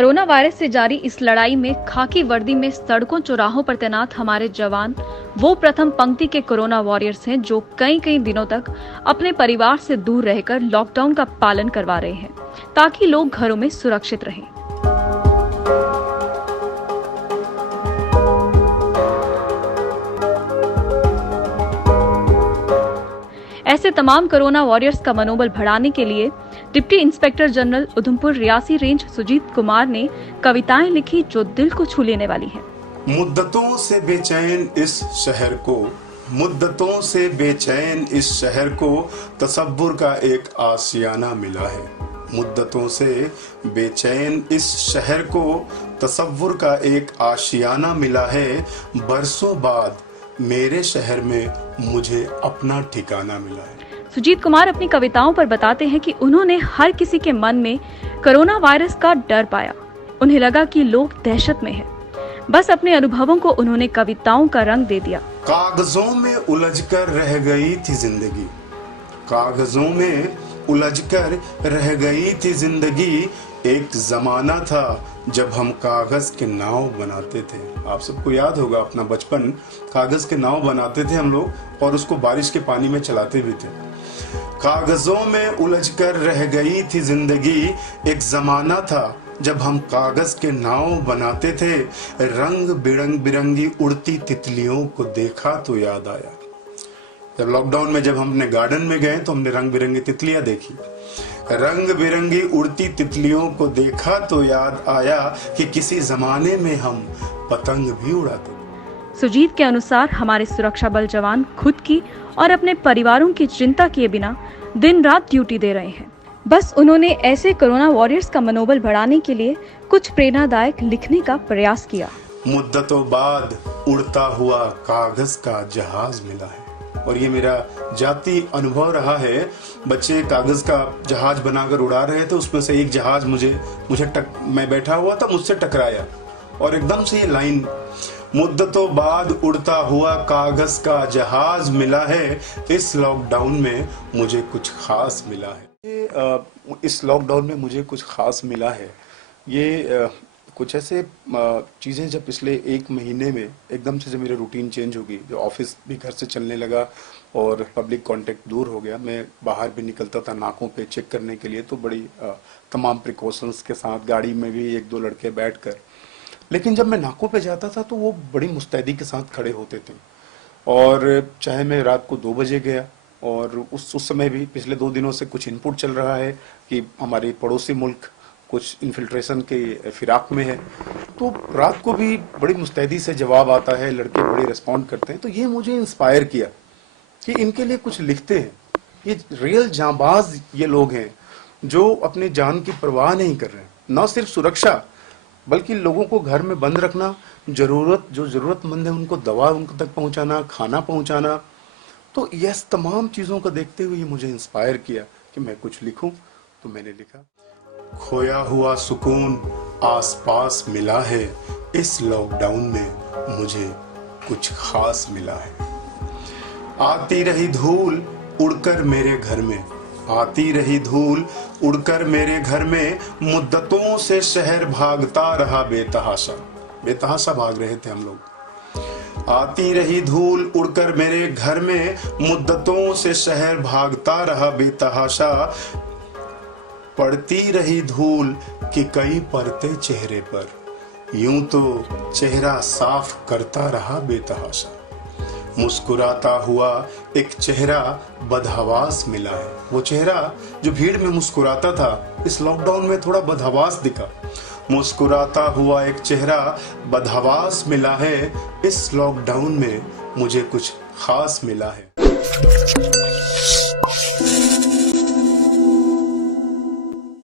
Corona virus से जारी इस लड़ाई में खाकी वर्दी में सड़कों चौराहों पर तैनात हमारे जवान वो प्रथम पंक्ति के कोरोना वॉरियर्स हैं जो कई दिनों तक अपने परिवार से दूर रहकर लॉकडाउन का पालन करवा रहे हैं ताकि लोग घरों में सुरक्षित रहें। ऐसे तमाम कोरोना वॉरियर्स का मनोबल बढ़ाने के लिए deputy inspector general Udhampur Reasi range Sujit Kumar ने कविताएं लिखी जो दिल को छू लेने वाली हैं। मुद्दतों से बेचैन इस शहर को, मुद्दतों से बेचैन इस शहर को तसव्वुर का एक आशियाना मिला है। मुद्दतों से बेचैन इस शहर को तसव्वुर का एक आशियाना मिला है। बरसों बाद मेरे शहर में मुझे अपना ठिकाना मिला है। सुजीत कुमार अपनी कविताओं पर बताते हैं कि उन्होंने हर किसी के मन में कोरोना वायरस का डर पाया। उन्हें लगा कि लोग दहशत में हैं। बस अपने अनुभवों को उन्होंने कविताओं का रंग दे दिया। कागजों में उलझकर रह गई थी जिंदगी, कागजों में उलझकर रह गई थी जिंदगी। एक जमाना था जब हम कागज के नाव बनाते थे। आप सबको याद होगा अपना बचपन, कागज के नाव बनाते थे हम लोग और उसको बारिश के पानी में चलाते भी थे। कागजों में उलझकर रह गई थी जिंदगी। एक जमाना था जब हम कागज के नाव बनाते थे। रंग बिरंगी उड़ती तितलियों को देखा तो याद आया। जब लॉकडाउन में जब हम अपने गार्डन में गए तो हमने रंग बिरंगी तितलियां देखी। रंग बिरंगी उड़ती तितलियों को देखा तो याद आया कि किसी जमाने में हम पतंग भी उड़ाते। सुजीत के अनुसार हमारे सुरक्षा बल जवान खुद की और अपने परिवारों की चिंता किए बिना दिन रात ड्यूटी दे रहे हैं। बस उन्होंने ऐसे कोरोना वॉरियर्स का मनोबल बढ़ाने के लिए कुछ प्रेरणादायक लिखने का प्रयास किया। मुद्दतों बाद उड़ता हुआ कागज का जहाज मिला है, और ये मेरा जाती अनुभव रहा है। बच्चे कागज का जहाज बनाकर उड़ा रहे थे, उसमें से एक जहाज मैं बैठा हुआ था, मुझसे टकराया और एकदम से ये लाइन, मुद्दतों बाद उड़ता हुआ कागज का जहाज मिला है। इस लॉकडाउन में मुझे कुछ खास मिला है। इस लॉकडाउन में मुझे कुछ खास मिला है। ये कुछ ऐसे चीज़ें जब पिछले एक महीने में एकदम से जब मेरा रूटीन चेंज हो गई, जो ऑफिस भी घर से चलने लगा और पब्लिक कांटेक्ट दूर हो गया, मैं बाहर भी निकलता था नाकों पे चेक करने के लिए, तो बड़ी तमाम प्रिकॉशंस के साथ गाड़ी में भी एक दो लड़के बैठकर, लेकिन जब मैं नाकों पे जाता था तो वो बड़ी मुस्तैदी के साथ खड़े होते थे। और चाहे मैं रात को 2 बजे गया और उस समय भी पिछले 2 दिनों से कुछ इनपुट चल रहा है कि हमारे पड़ोसी मुल्क कुछ इन्फिल्ट्रेशन के फिराक में है, तो रात को भी बड़ी मुस्तैदी से जवाब आता है, लड़के बड़े रिस्पॉन्ड करते हैं। तो ये मुझे इंस्पायर किया कि इनके लिए कुछ लिखते हैं। ये रियल जांबाज ये लोग हैं जो अपने जान की परवाह नहीं कर रहे हैं। न सिर्फ सुरक्षा बल्कि लोगों को घर में बंद रखना, जो जरूरतमंद है उनको दवा उनको तक पहुंचाना, खाना पहुंचाना। तो ये तमाम चीज़ों को देखते हुए मुझे इंस्पायर किया कि मैं कुछ लिखूं, तो मैंने लिखा। खोया हुआ सुकून आसपास मिला है। इस लॉकडाउन में मुझे कुछ खास मिला है। आती रही धूल उड़कर मेरे घर में, आती रही धूल उड़कर मेरे घर में। मुद्दतों से शहर भागता रहा बेतहाशा भाग रहे थे हम लोग। आती रही धूल उड़कर मेरे घर में, मुद्दतों से शहर भागता रहा बेतहाशा। पड़ती रही धूल की कई परतें चेहरे पर, यूं तो चेहरा साफ करता रहा बेतहाशा। मुस्कुराता हुआ एक चेहरा बदहवास मिला है। वो चेहरा जो भीड़ में मुस्कुराता था, इस लॉकडाउन में थोड़ा बदहवास दिखा। मुस्कुराता हुआ एक चेहरा बदहवास मिला है। इस लॉकडाउन में मुझे कुछ खास मिला है।